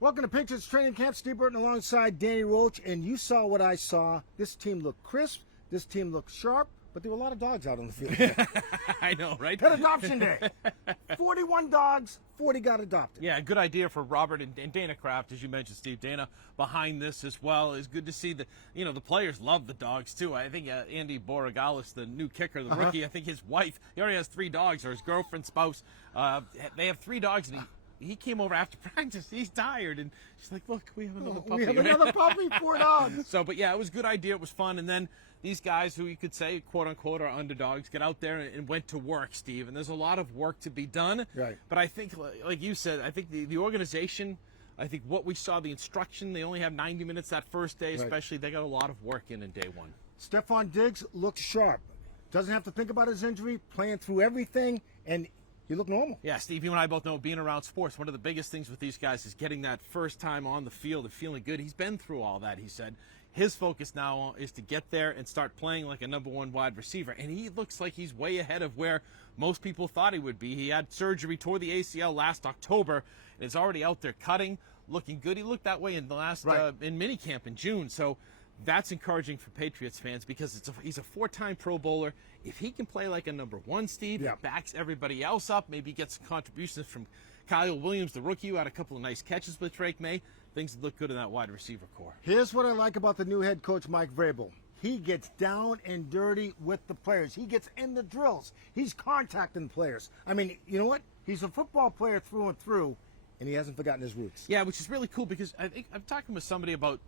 Welcome to Patriots Training Camp. Steve Burton alongside Danny Roche, and you saw what I saw. This team looked crisp. This team looked sharp, but there were a lot of dogs out on the field. I know, right? Pet adoption day. 41 dogs, 40 got adopted. Yeah, good idea for Robert and Dana Kraft, as you mentioned, Steve. Dana behind this as well. It's good to see that, the players love the dogs, too. I think Andy Borregales, the new kicker, the rookie, I think his wife, he already has 3 dogs, or his girlfriend, spouse. They have 3 dogs, and he came over after practice. He's tired, and she's like, "Look, we have another puppy." We have another puppy, 4 dogs. So, but yeah, it was a good idea. It was fun. And then these guys who you could say, quote unquote, are underdogs, get out there and went to work, Steve. And there's a lot of work to be done. Right. But I think, like you said, I think the organization, I think what we saw, the instruction, they only have 90 minutes that first day, especially. They got a lot of work in day one. Stefon Diggs looked sharp. Doesn't have to think about his injury, playing through everything, and you look normal. Yeah, Steve, you and I both know, being around sports, one of the biggest things with these guys is getting that first time on the field and feeling good. He's been through all that, he said. His focus now is to get there and start playing like a #1 wide receiver. And he looks like he's way ahead of where most people thought he would be. He had surgery, tore the ACL last October, and is already out there cutting, looking good. He looked that way in the last in minicamp in June. So that's encouraging for Patriots fans because he's a 4-time Pro Bowler. If he can play like a #1, Steve, backs everybody else up, maybe gets contributions from Kyle Williams, the rookie, who had a couple of nice catches with Drake May, things look good in that wide receiver core. Here's what I like about the new head coach, Mike Vrabel. He gets down and dirty with the players. He gets in the drills. He's contacting players. I mean, you know what? He's a football player through and through, and he hasn't forgotten his roots. Yeah, which is really cool because I think I'm talking with somebody about,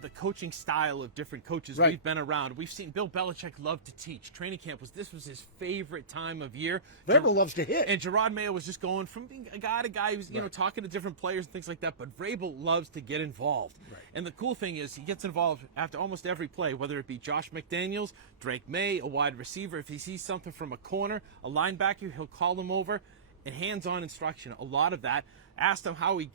the coaching style of different coaches we've been around. We've seen Bill Belichick love to teach. Training camp this was his favorite time of year. Vrabel loves to hit. And Gerard Mayo was just going from being a guy to guy who's, talking to different players and things like that. But Vrabel loves to get involved. Right. And the cool thing is he gets involved after almost every play, whether it be Josh McDaniels, Drake May, a wide receiver. If he sees something from a corner, a linebacker, he'll call them over. And hands-on instruction, a lot of that. Asked him how he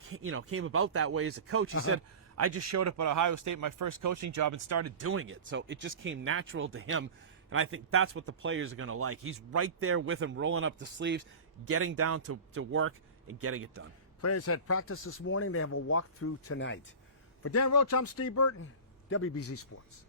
came about that way as a coach. He said, I just showed up at Ohio State, my first coaching job, and started doing it. So it just came natural to him. And I think that's what the players are going to like. He's right there with him, rolling up the sleeves, getting down to work, and getting it done. Players had practice this morning. They have a walkthrough tonight. For Dan Roche, I'm Steve Burton, WBZ Sports.